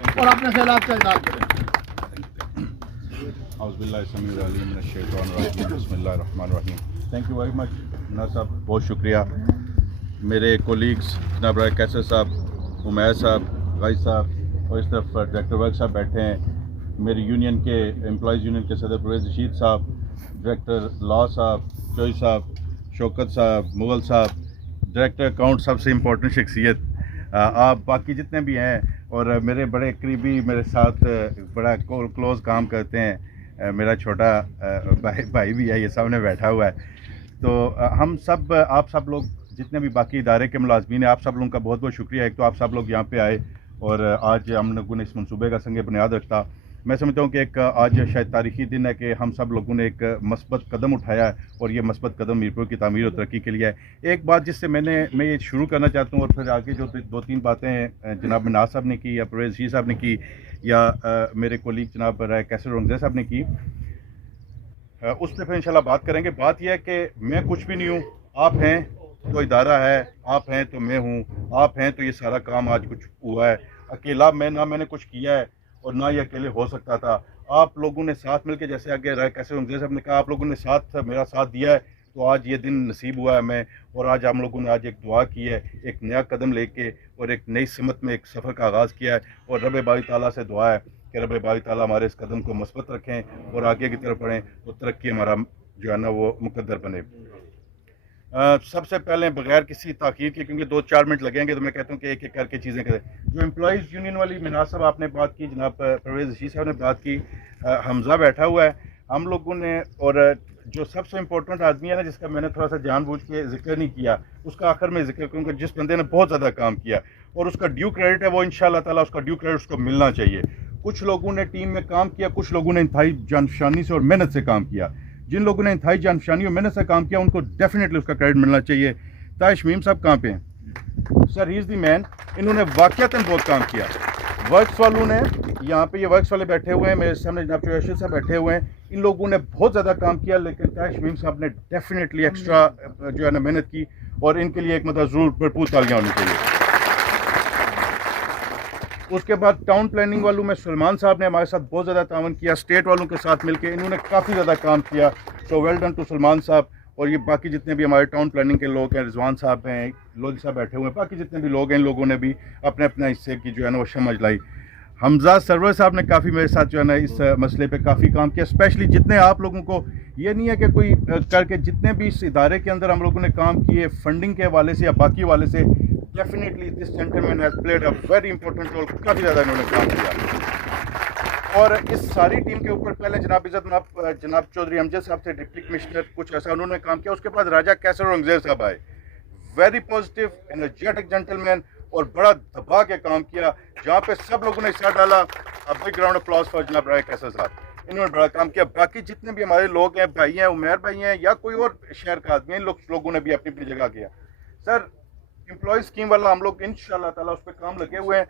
और अपने सैलाब का इलाज करें। Thank you very much Munna साहब, बहुत शुक्रिया। मेरे कोलीग्स जनाब राय कैसर साहब, उमैर साहब, गाई साहब और इस तरफ डायरेक्टर वर्क साहब बैठे हैं। मेरी यूनियन के एम्प्लॉयज़ यूनियन के सदर परवेज़ रशीद साहब, डायरेक्टर लॉ साहब, चोई साहब, शौकत साहब, मुगल साहब, डायरेक्टर अकाउंट, सबसे इम्पोर्टेंट शख्सियत आप बाकी जितने भी हैं, और मेरे बड़े करीबी मेरे साथ बड़ा क्लोज़ काम करते हैं। मेरा छोटा भाई भी है, ये सामने बैठा हुआ है। तो हम सब, आप सब लोग जितने भी बाकी इदारे के मुलाजमीन हैं, आप सब लोगों का बहुत बहुत शुक्रिया। एक तो आप सब लोग यहाँ पे आए और आज हम लोगों ने इस मनसूबे का संग बुनियाद रखता। मैं समझता हूँ कि एक आज शायद तारीखी दिन है कि हम सब लोगों ने एक मस्बत कदम उठाया है, और ये मस्बत कदम मीरपुर की तामीर और तरक्की के लिए है। एक बात जिससे मैं ये शुरू करना चाहता हूँ, और फिर आगे जो दो तीन बातें जनाब मनाज साहब ने की या परवेज़ रशीद साहब ने की या मेरे कोलीग जनाब राय कैसर रंगज़े साहब ने की, उस पर फिर इंशाल्लाह बात करेंगे। बात यह है कि मैं कुछ भी नहीं हूँ, आप हैं तो इदारा है, आप हैं तो मैं हूँ, आप हैं तो ये सारा काम आज कुछ हुआ है। अकेला ना मैंने कुछ किया है और ना ये अकेले हो सकता था। आप लोगों ने साथ मिलकर, जैसे आगे राय कैसर रंगज़े साहब ने कहा, आप लोगों ने मेरा साथ दिया है, तो आज ये दिन नसीब हुआ है मैं। और आज हम लोगों ने आज एक दुआ की है, एक नया कदम लेके और एक नई समत में एक सफ़र का आगाज़ किया है। और रब बारी ताला से दुआ है कि रब बारी ताला हमारे इस कदम को मस्बत रखें और आगे की तरफ बढ़ें, तो तरक्की हमारा जो है ना वो मुकद्दर बने। सबसे पहले बगैर किसी ताख़ीर के, क्योंकि 2-4 मिनट लगेंगे, तो मैं कहता हूँ कि एक एक करके चीज़ें करें। जो एम्प्लॉयज़ यूनियन वाली मुनासिब आपने बात की, जनाब परवेज़ रशीद साहब ने बात की, हमज़ा बैठा हुआ है, हम लोगों ने, और जो सबसे इम्पोर्टेंट आदमी है ना, जिसका मैंने थोड़ा सा जानबूझ के जिक्र नहीं किया, उसका आखिर में जिक्र करूँगा, जिस बंदे ने बहुत ज़्यादा काम किया और उसका ड्यू क्रेडिट है, वो इंशाअल्लाह ताला उसका ड्यू क्रेडिट उसको मिलना चाहिए। कुछ लोगों ने टीम में काम किया, कुछ लोगों ने इंतहाई जानफशानी से और मेहनत से काम किया। जिन लोगों ने इंतहाई जानफशानी और मेहनत से काम किया, उनको डेफिनेटली उसका क्रेडिट मिलना चाहिए। ताइश मीम साहब कहाँ पे हैं? Sir, he is the man. इन्होंने वाकईतन बहुत काम किया। वर्क्स वालों ने, यहाँ पे ये वर्क्स वाले बैठे हुए हैं, मेरे सामने जनाब चौधरी साहब बैठे हुए हैं, इन लोगों ने बहुत ज़्यादा काम किया, लेकिन ताइश मीम साहब ने डेफिनेटली एक्स्ट्रा जो है ना मेहनत की, और इनके लिए एक मतलब ज़रूर भरपूर तालियाँ होनी चाहिए। उसके बाद टाउन प्लानिंग वालों में सलमान साहब ने हमारे साथ बहुत ज़्यादा तावन किया, स्टेट वालों के साथ मिलकर इन्होंने काफ़ी ज़्यादा काम किया। So well done to Salman साहब। और ये बाकी जितने भी हमारे टाउन प्लानिंग के लोग हैं, रिजवान साहब हैं, लोधी साहब बैठे हुए हैं, बाकी जितने भी लोग हैं, इन लोगों ने भी अपने अपने हिस्से की जो है ना वो समझ लाई। हमजा सरवर साहब ने काफ़ी मेरे साथ जो है ना इस मसले पे काफ़ी काम किया। स्पेशली जितने आप लोगों को, ये नहीं है कि कोई करके, जितने भी इस इदारे के अंदर हम लोगों ने काम किए, फंडिंग के हवाले से या बाकी हवाले से, definitely this gentleman has played a very important role. काफ़ी ज़्यादा इन्होंने काम किया। और इस सारी टीम के ऊपर पहले जनाब जनाब चौधरी अमजद साहब थे डिप्टी कमिश्नर, कुछ ऐसा उन्होंने काम किया। उसके बाद राजा कैसर रंगज़े साहब आए, वेरी पॉजिटिव एनर्जेटिक जेंटलमैन, और बड़ा दबा के काम किया, जहाँ पे सब लोगों ने हिस्सा डाला। अब बिग राउंड अप्लॉज फॉर जनाब राय कैसर साहब, इन्होंने बड़ा काम किया। बाकी जितने भी हमारे लोग हैं, भाई हैं, उमैर भाई हैं या कोई और शहर का आदमी, इन लोगों ने भी अपनी अपनी जगह किया। सर, एम्प्लॉय स्कीम वाला हम लोग इंशाल्लाह ताला उस पर काम लगे हुए हैं।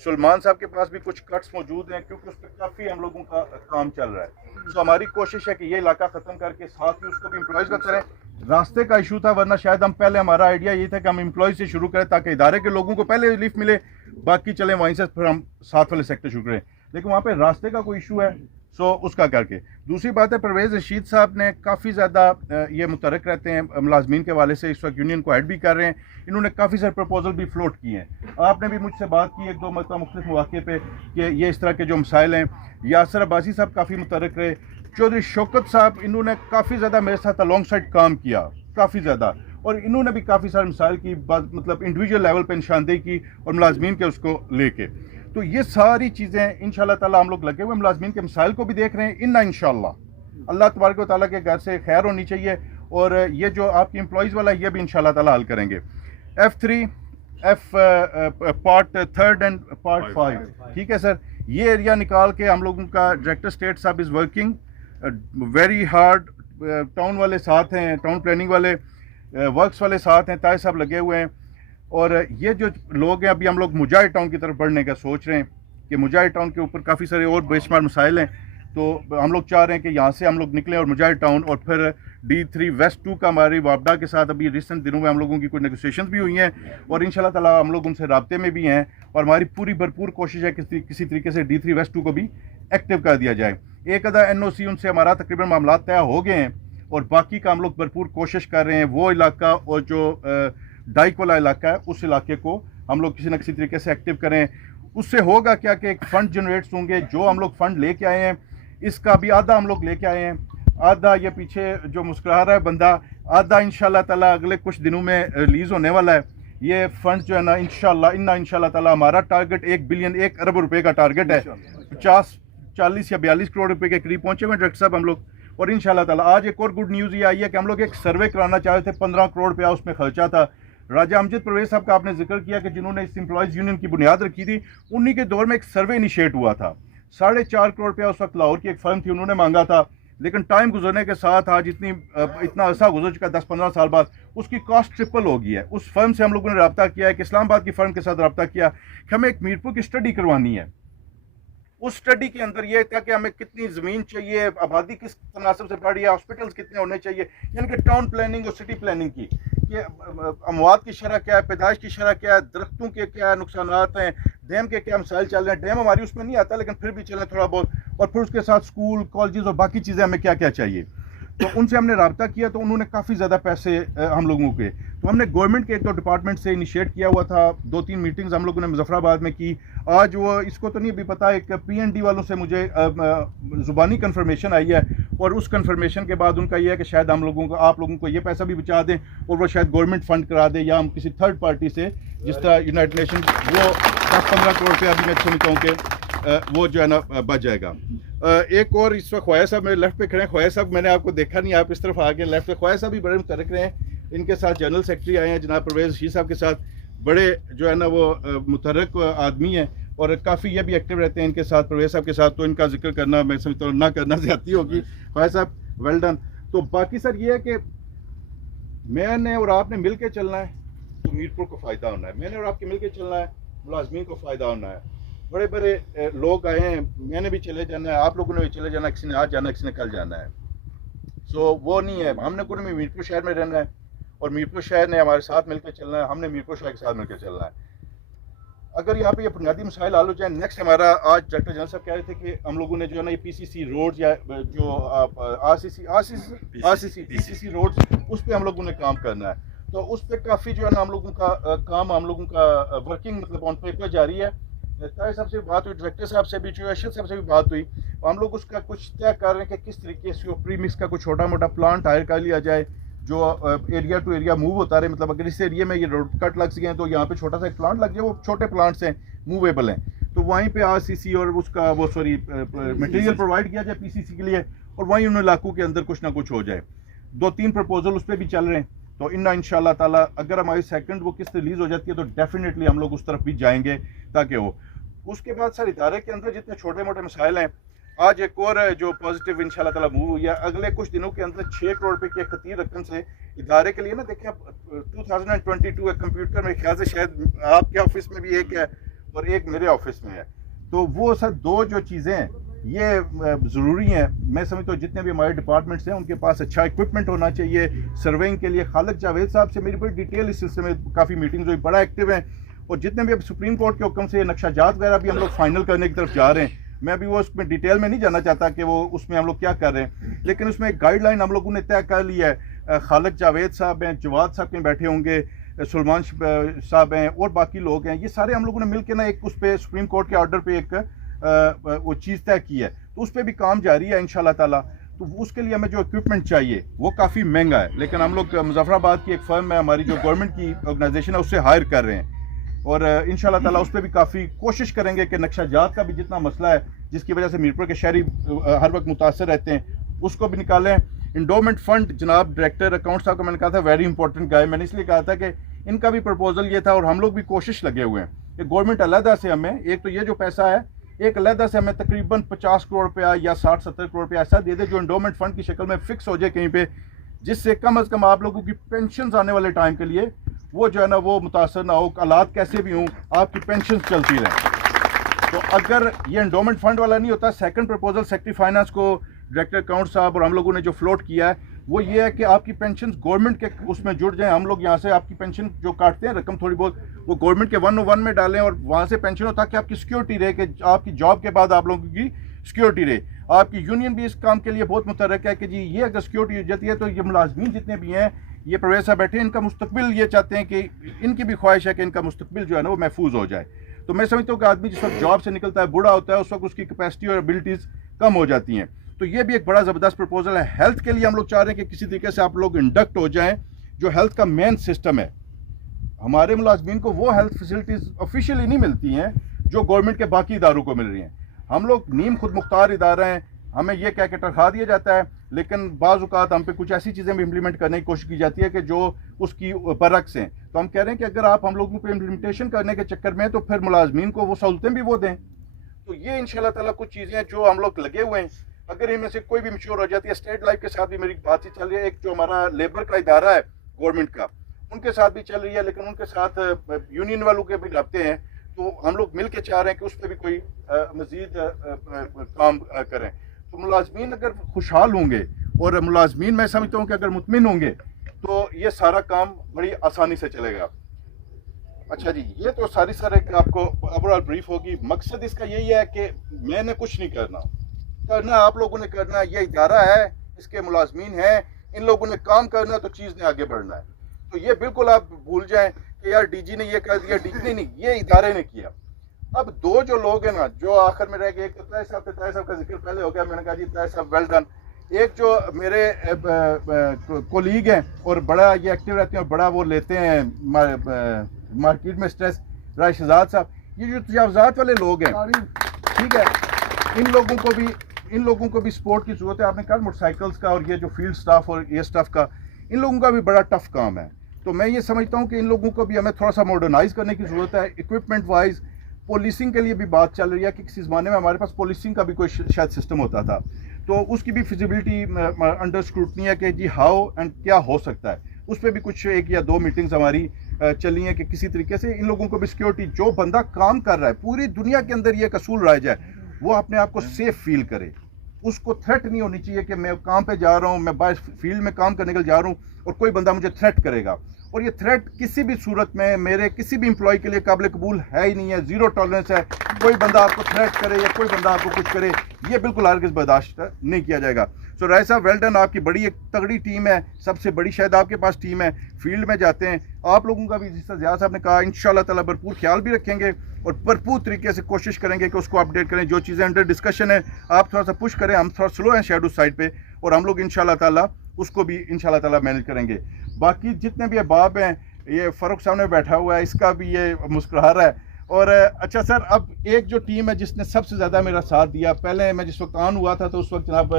सलमान साहब के पास भी कुछ कट्स मौजूद हैं, क्योंकि उस पर काफ़ी हम लोगों का काम चल रहा है। तो हमारी कोशिश है कि ये इलाका ख़त्म करके साथ ही उसको भी एम्प्लॉयज़ का करें। रास्ते का इशू था, वरना शायद हम पहले, हमारा आइडिया ये था कि हम एम्प्लॉय से शुरू करें ताकि इदारे के लोगों को पहले रिलीफ मिले, बाकी चलें वहीं से फिर हम साथ वाले सेक्टर शुरू करें। लेकिन वहाँ पे रास्ते का कोई इशू है, सो उसका करके। दूसरी बात है, परवेज़ रशीद साहब ने काफ़ी ज़्यादा ये मुतरक रहते हैं मुलाजमीन के हवाले से, इस वक्त यूनियन को ऐड भी कर रहे हैं। इन्होंने काफ़ी सारे प्रपोजल भी फ्लोट किए हैं। आपने भी मुझसे बात की एक दो मतलब मुख्तलिफ मौके पे कि ये इस तरह के जो मसाइल हैं। यासर अब्बासी साहब काफ़ी मुतरक रहे। चौधरी शौकत साहब, इन्होंने काफ़ी ज़्यादा मेरे साथ अलॉन्ग साइड काम किया, काफ़ी ज़्यादा, और इन्होंने भी काफ़ी सारे मसाइल की बात, मतलब इंडिविजुअल लेवल पर निशानदेही की और मुलाजमीन के उसको लेके। तो ये सारी चीज़ें इंशाल्लाह ताला हम लोग लगे हुए, मुलाजमीन के मसाइल को भी देख रहे हैं। इंशाल्लाह अल्लाह तबारक व तआला के घर से खैर होनी चाहिए, और ये जो आपकी एम्प्लॉयज़ वाला, ये भी इंशाल्लाह ताला हल करेंगे। F3 पार्ट 3 एंड पार्ट 5, ठीक है सर। ये एरिया निकाल के हम लोगों का डायरेक्टर स्टेट साहब is working very hard. Town वाले साथ हैं, टाउन प्लानिंग वाले, वर्क्स वाले साथ हैं, ताए साहब लगे हुए हैं। और ये जो लोग हैं, अभी हम लोग मुजाहिद टाउन की तरफ बढ़ने का सोच रहे हैं कि मुजाहिद टाउन के ऊपर काफ़ी सारे और बेशुमार मसाइल हैं। तो हम लोग चाह रहे हैं कि यहाँ से हम लोग निकलें और मुजाहिद टाउन और फिर D3 वेस्ट 2 का हमारी वापडा के साथ अभी रिसेंट दिनों में हम लोगों की कुछ नेगोशिएशंस भी हुई हैं और इंशाल्लाह ताला हम लोग उनसे राब्ते में भी हैं और हमारी पूरी भरपूर कोशिश है किसी तरीके से D3 वेस्ट 2 को भी एक्टिव कर दिया जाए। एक अदा NOC उनसे हमारा तकरीबन मामला तय हो गए हैं और बाकी का हम लोग भरपूर कोशिश कर रहे हैं वो इलाका और जो डाइक वाला इलाका है उस इलाके को हम लोग किसी न किसी तरीके से एक्टिव करें। उससे होगा क्या कि एक फ़ंड जनरेट्स होंगे, जो हम लोग फ़ंड लेके आए हैं इसका भी आधा हम लोग लेके आए हैं, आधा ये पीछे जो मुस्कुरा रहा है बंदा, आधा इंशाल्लाह ताला अगले कुछ दिनों में रिलीज़ होने वाला है। ये फ़ंड जो है ना इंशाल्लाह ताला हमारा टारगेट 1 बिलियन 1 अरब रुपए का टारगेट है, 50 40 या 42 करोड़ रुपए के करीब पहुंचे हुए डायरेक्टर साहब हम लोग। और इंशाल्लाह ताला आज एक और गुड न्यूज़ ये आई है कि हम लोग एक सर्वे कराना चाह रहे थे, 15 करोड़ रुपया उसमें खर्चा था। राजा अमजद परवेज साहब का आपने जिक्र किया कि जिन्होंने इस एम्प्लॉयज़ यूनियन की बुनियाद रखी थी, उन्हीं के दौर में एक सर्वे इनिशिएट हुआ था। 4.5 करोड़ रुपया उस वक्त लाहौर की एक फर्म थी उन्होंने मांगा था, लेकिन टाइम गुजरने के साथ आज इतना अरसा गुजर चुका 10-15 साल बाद उसकी कॉस्ट ट्रिपल हो गई है। उस फर्म से हम लोगों ने रब्ता किया है कि इस्लामाबाद की फर्म के साथ रब्ता किया कि हमें एक मीरपुर की स्टडी करवानी है। उस स्टडी के अंदर यह था कि हमें कितनी ज़मीन चाहिए, आबादी किस तनासब से बढ़ी है, हॉस्पिटल्स कितने होने चाहिए, यानी कि टाउन प्लानिंग और सिटी प्लानिंग की, कि अमवात की शरह क्या है, पैदाइश की शरह क्या है, दरख्तों के क्या नुकसान हैं, डैम के क्या मसाइल चल रहे हैं। डैम हमारी उसमें नहीं आता लेकिन फिर भी चलें थोड़ा बहुत, और फिर उसके साथ स्कूल कॉलेजेस और बाकी चीज़ें हमें क्या क्या चाहिए। तो उनसे हमने रब्ता किया तो उन्होंने काफ़ी ज़्यादा पैसे हम लोगों के, तो हमने गवर्नमेंट के एक दो डिपार्टमेंट से इनिशिएट किया हुआ था, 2-3 मीटिंग्स हम लोगों ने मुजफ्फराबाद में की। आज वो इसको तो नहीं अभी पता, एक PND वालों से मुझे ज़ुबानी कन्फर्मेशन आई है और उस कन्फर्मेशन के बाद उनका यह है कि शायद हम लोगों को, आप लोगों को ये पैसा भी बचा दें और वो शायद गवर्नमेंट फंड करा दे या हम किसी थर्ड पार्टी से, जिस तरह यूनाइटेड नेशन, वो 10-15 करोड़ रुपये अभी मैं समझता हूँ कि वो जो है ना बच जाएगा। एक और इस वक्त ख्वाजा साहब मेरे लेफ्ट पे खड़े हैं। ख्वाजा साहब मैंने आपको देखा नहीं, आप इस तरफ आगे लेफ्ट पे, ख्वाजा साहब भी बड़े मुतरक रहे हैं, इनके साथ जनरल सेक्रेटरी आए हैं जनाब परवेज़ रशीद साहब के साथ, बड़े जो है ना वो मुतरक आदमी हैं और काफ़ी ये भी एक्टिव रहते हैं इनके साथ, परवेज़ साहब के साथ, तो इनका जिक्र करना मैं समझता हूँ ना करना ज़्यादती होगी। Khwaja Sahab well done. तो बाकी सर ये है कि मैंने और आपने मिल के चलना है तो मीरपुर को फ़ायदा होना है, मैंने और आपके मिल के चलना है, मुलाजमीन को फ़ायदा होना है। बड़े बड़े लोग आए हैं, मैंने भी चले जाना है, आप लोगों ने भी चले जाना है, किसी ने आज जाना है, किसी ने कल जाना है। सो वो नहीं है, हमने को मीरपुर शहर में रहना है और मीरपुर शहर ने हमारे साथ मिलकर चलना है, हमने मीरपुर शहर के साथ मिलकर चलना है। अगर यहाँ पे ये बुनियादी मसाइल हल हो जाए, नेक्स्ट हमारा आज डॉक्टर जनरल साहब कह रहे थे कि हम लोगों ने जो है ना ये PCC रोड या जो PCC रोड, उस पर हम लोगों ने काम करना है। तो उस पर काफ़ी जो है ना हम लोगों का काम, हम लोगों का वर्किंग मतलब ऑन पेपर जारी है। ताहिर साहब से बात हुई, डायरेक्टर साहब से भी, अरशद साहब से भी बात हुई, हम लोग उसका कुछ तय कर रहे हैं कि किस तरीके से प्रीमिक्स का कुछ छोटा मोटा प्लांट हायर कर लिया जाए जो एरिया टू एरिया मूव होता रहे। मतलब अगर इस एरिया में ये रोड कट लग सके हैं तो यहाँ पे छोटा सा एक प्लांट लग जाए, वो छोटे प्लांट्स हैं, मूवेबल हैं, तो वहीं पे RCC और उसका वो मटेरियल प्रोवाइड किया जाए PCC के लिए और वहीं उन इलाकों के अंदर कुछ ना कुछ हो जाए। 2-3 प्रपोजल उस पर भी चल रहे हैं, तो इंशाल्लाह ताला अगर हमारी सेकंड वो किस्त रिलीज़ हो जाती है तो डेफिनेटली हम लोग उस तरफ भी जाएंगे ताकि हो। उसके बाद सर इदारे के अंदर जितने छोटे मोटे मसाइल हैं, आज एक और जो पॉजिटिव इंशाल्लाह ताला मूव हुई है, अगले कुछ दिनों के अंदर 6 करोड़ रुपए की एक खतीर रकम से इदारे के लिए ना, देखिए 2022 एक कंप्यूटर मेरे ख्याल से शायद आपके ऑफिस में भी एक है और एक मेरे ऑफिस में है, तो वो सर 2 जो चीज़ें हैं ये ज़रूरी हैं। मैं समझता हूँ जितने भी हमारे डिपार्टमेंट्स हैं उनके पास अच्छा इक्विपमेंट होना चाहिए सर्वेइंग के लिए। खालिद जावेद साहब से मेरी बड़ी डिटेल इस सिलसिले में काफ़ी मीटिंग्स हुई, बड़ा एक्टिव हैं, और जितने भी अब सुप्रीम कोर्ट के हुक्म से नक्शाजात वगैरह भी हम लोग फाइनल करने की तरफ जा रहे हैं। मैं अभी वो उसमें डिटेल में नहीं जाना चाहता कि वो उसमें हम लोग क्या कर रहे हैं, लेकिन उसमें एक गाइडलाइन हम लोगों ने तय कर ली है। खालिद जावेद साहब हैं, जवाद साहब कहीं बैठे होंगे, सुलमान साहब हैं और बाकी लोग हैं, ये सारे हम लोगों ने मिलकर ना एक उस पर सुप्रीम कोर्ट के ऑर्डर पे एक वो चीज़ तय की है, तो उस पर भी काम जारी है इंशाल्लाह ताला। तो उसके लिए हमें जो इक्विपमेंट चाहिए वो काफ़ी महंगा है, लेकिन हम लोग मुजफ्फराबाद की एक फर्म है हमारी जो गवर्नमेंट की ऑर्गेनाइजेशन है उससे हायर कर रहे हैं और इंशाल्लाह ताला उस पर भी काफ़ी कोशिश करेंगे कि नक्शाजात का भी जितना मसला है जिसकी वजह से मीरपुर के शहरी हर वक्त मुतासर रहते हैं उसको भी निकालें। इंडोमेंट फंड, जनाब डायरेक्टर अकाउंट साहब को मैंने कहा था वेरी इंपॉर्टेंट गाय, मैंने इसलिए कहा था कि इनका भी प्रपोजल ये था और हम लोग भी कोशिश लगे हुए हैं कि गवर्नमेंट अलहदा से हमें, एक तो ये जो पैसा है एक अलहदा से हमें तकरीबन 50 करोड़ रुपया या 60-70 करोड़ रुपया ऐसा दे दे जो इंडोमेंट फंड की शक्ल में फिक्स हो जाए कहीं पे, जिससे कम अज़ कम आप लोगों की पेंशन आने वाले टाइम के लिए वो जो है ना वो मुतासर ना हो, हालात कैसे भी हों आपकी पेंशन चलती रहे। तो अगर ये एंडोमेंट फंड वाला नहीं होता, सेकंड प्रपोजल सेक्रेटरी फाइनेंस को डायरेक्टर अकाउंट साहब और हम लोगों ने जो फ्लोट किया है वो ये है कि आपकी पेंशन गवर्नमेंट के उसमें जुड़ जाएं। हम लोग यहाँ से आपकी पेंशन जो काटते हैं रकम थोड़ी बहुत वो गवर्नमेंट के 101 में डालें और वहाँ से पेंशन हो, ताकि आपकी सिक्योरिटी रहे, कि आपकी जॉब के बाद आप लोगों की सिक्योरिटी रहे। आपकी यूनियन भी इस काम के लिए बहुत मुतहरक है कि जी ये अगर सिक्योरिटी हो जाती है तो ये मुलाजमीन जितने भी हैं, ये परवेज साहब बैठे हैं, इनका मुस्तकबिल ये चाहते हैं कि इनकी भी ख्वाहिश है कि इनका मुस्तकबिल जो है ना वो महफूज हो जाए। तो मैं समझता हूँ कि आदमी जिस वक्त जॉब से निकलता है, बूढ़ा होता है, उस वक्त उसकी कैपेसिटी और एबिलिटीज़ कम हो जाती हैं। तो ये भी एक बड़ा ज़बरदस्त प्रपोजल है। हेल्थ के लिए हम लोग चाह रहे हैं कि किसी तरीके से आप लोग इंडक्ट हो जाएं, जो हेल्थ का मेन सिस्टम है। हमारे मुलाजमीन को वो हेल्थ फैसिलिटीज़ ऑफिशियली नहीं मिलती हैं जो गवर्नमेंट के बाकी इदारों को मिल रही हैं। हम लोग नीम खुद मुख्तार इदारा हैं, हमें ये कह के तनख्वाह दिया जाता है, लेकिन बाज़ औक़ात हम पे कुछ ऐसी चीज़ें भी इम्प्लीमेंट करने की कोशिश की जाती है कि जो उसकी बरक्स हैं। तो हम कह रहे हैं कि अगर आप हम लोगों को इम्प्लीमेंटेशन करने के चक्कर में तो फिर मुलाजमीन को वो सहूलतें भी वो दें। तो ये इंशाल्लाह ताला कुछ चीज़ें हैं जो हम लोग लगे हुए हैं। अगर इनमें से कोई भी मशहूर हो जाती है, स्टेट लाइफ के साथ भी मेरी बातचीत चल रही है, एक जो हमारा लेबर का इदारा है गवर्नमेंट का, उनके साथ भी चल रही है, लेकिन उनके साथ यूनियन वालों के भी रबते हैं। तो हम लोग मिल के चाह रहे हैं कि उस पर भी कोई मज़ीद काम करें। तो मुलाजमीन अगर खुशहाल होंगे और मुलाजमीन मैं समझता हूँ कि अगर मुतमिन होंगे तो ये सारा काम बड़ी आसानी से चलेगा। अच्छा जी, ये तो सारी आपको ओवरऑल ब्रीफ होगी। मकसद इसका यही है कि मैंने कुछ नहीं करना आप लोगों ने करना है। ये इदारा है, इसके मुलाजमीन हैं, इन लोगों ने काम करना, तो चीज़ ने आगे बढ़ना है। तो ये बिल्कुल आप भूल जाएं कि यार डीजी ने ये कर दिया, डीजी ने नहीं, ये इदारे ने किया। अब दो जो लोग हैं ना जो आखिर में रह गए, एक तो तय साहब का जिक्र पहले हो गया, मैंने कहा जी तय साहब वेल डन। एक जो मेरे कोलीग हैं और बड़ा ये एक्टिव रहते हैं और बड़ा वो लेते हैं मार्केट में स्ट्रेस, राशिदाद साहब। ये जो तजावजात वाले लोग हैं, ठीक है, इन लोगों को भी सपोर्ट की जरूरत है। आपने कहा मोटरसाइकिल्स का और ये जो फील्ड स्टाफ और ये स्टाफ का, इन लोगों का भी बड़ा टफ काम है। तो मैं ये समझता हूँ कि इन लोगों को भी हमें थोड़ा सा मॉडर्नाइज करने की ज़रूरत है। इक्विपमेंट वाइज पुलिसिंग के लिए भी बात चल रही है कि किसी ज़माने में हमारे पास पुलिसिंग का भी कोई शायद सिस्टम होता था, तो उसकी भी फिजिबिलिटी अंडर स्क्रूटनी है कि जी हाउ एंड क्या हो सकता है। उस पर भी कुछ 1 या 2 मीटिंग्स हमारी चली हैं कि किसी तरीके से इन लोगों को भी सिक्योरिटी, जो बंदा काम कर रहा है पूरी दुनिया के अंदर ये कसूल राइज है, वो अपने आप को सेफ फील करे। उसको थ्रेट नहीं होनी चाहिए कि मैं काम पे जा रहा हूँ, मैं बाहर फील्ड में काम करने के लिए जा रहा हूँ और कोई बंदा मुझे थ्रेट करेगा। और ये थ्रेट किसी भी सूरत में मेरे किसी भी एम्प्लॉय के लिए काबिल कबूल है ही नहीं है। ज़ीरो टॉलरेंस है। कोई बंदा आपको थ्रेट करे या कोई बंदा आपको कुछ करे, ये बिल्कुल हरगिज़ बर्दाश्त नहीं किया जाएगा। सो राय साहब वेल डन, आपकी बड़ी एक तगड़ी टीम है, सबसे बड़ी शायद आपके पास टीम है, फील्ड में जाते हैं। आप लोगों का भी जिस तरह ज़िया साहब ने कहा इंशाल्लाह ताला भरपूर ख्याल भी रखेंगे और भरपूर तरीके से कोशिश करेंगे कि उसको अपडेट करें। जो चीज़ें अंडर डिस्कशन है आप थोड़ा सा पुश करें, हम थोड़ा स्लो हैं शेड्यूल साइड पे, और हम लोग इंशाल्लाह ताला उसको भी इंशाल्लाह ताला मैनेज करेंगे। बाकी जितने भी अहबाब हैं, ये फ़ारूक सामने बैठा हुआ है, इसका भी ये मुस्कुरा रहा है। और अच्छा सर, अब एक जो टीम है जिसने सबसे ज़्यादा मेरा साथ दिया, पहले मैं जिस वक्त ऑन हुआ था तो उस वक्त जनाब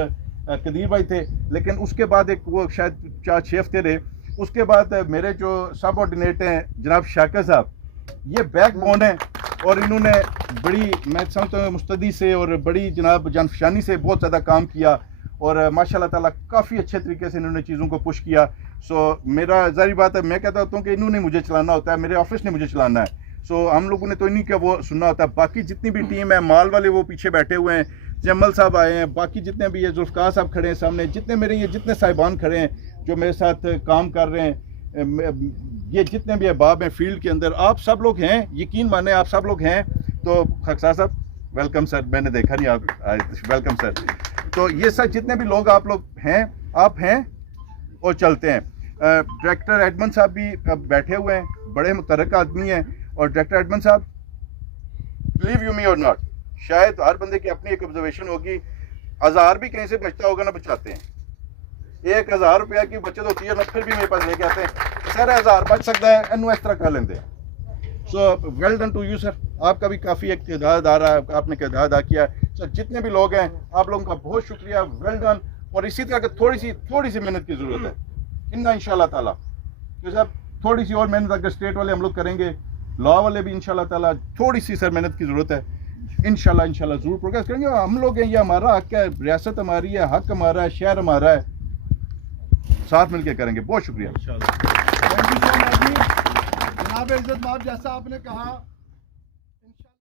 कदीर भाई थे, लेकिन उसके बाद एक वो शायद 4-6 हफ्ते रहे, उसके बाद मेरे जो सब ऑर्डिनेट हैं जनाब शाकिर साहब, ये बैकबोन है और इन्होंने बड़ी, मैं समझता हूँ मुस्तदी से और बड़ी जनाब जानफशानी से बहुत ज़्यादा काम किया और माशाल्लाह ताला काफ़ी अच्छे तरीके से इन्होंने चीज़ों को पुश किया। सो मेरा जारी बात है, मैं कहता हूँ कि इन्होंने मुझे चलाना होता है, मेरे ऑफिस ने मुझे चलाना है। सो हम लोगों ने तो इन्हीं का वो सुनना होता है। बाकी जितनी भी टीम है, माल वाले वो पीछे बैठे हुए हैं, जमल साहब आए हैं, बाकी जितने भी ये जुल्फ़कार साहब खड़े हैं सामने, जितने मेरे ये जितने साहिबान खड़े हैं जो मेरे साथ काम कर रहे हैं, ये जितने भी अहबाब हैं फील्ड के अंदर, आप सब लोग हैं, यकीन माने आप सब लोग हैं। तो खकसार साहब वेलकम सर, मैंने देखा नहीं आप, वेलकम सर। तो ये सब जितने भी लोग आप लोग हैं, आप हैं और चलते हैं। डायरेक्टर एडमंड साहब भी बैठे हुए हैं, बड़े मुतरक आदमी हैं। और डायरेक्टर एडमंड साहब, बिलीव यू मी और नॉट, शायद हर बंदे की अपनी एक ऑब्जर्वेशन होगी, 1000 भी कहीं से बचता होगा ना, बचाते हैं। 1000 रुपया की बचत होती है ना, फिर भी मेरे पास लेके आते हैं सर 1000 बच सकता है, इनू इस तरह कर लेंगे। So well done to you sir, आपका भी काफ़ी एक किरदार आ रहा है, आपने किरदार अदा किया सर। जितने भी लोग हैं आप लोगों का बहुत शुक्रिया, वेल डन। और इसी तरह की थोड़ी सी मेहनत की ज़रूरत है इन्ना इंशाल्लाह ताला। तो सर थोड़ी सी और मेहनत अगर स्टेट वाले हम लोग करेंगे, लॉ वाले भी इंशाल्लाह ताला थोड़ी सी सर मेहनत की ज़रूरत है। इंशाल्लाह ज़रूर प्रोग्रेस करेंगे। हम लोग हैं, ये हमारा हक है, रियासत हमारी है, हक हमारा है, शहर हमारा है, साथ मिलकर करेंगे। बहुत शुक्रिया। थैंक यू सो मच जी। जनाब इज्जत माफ, जैसा आपने कहा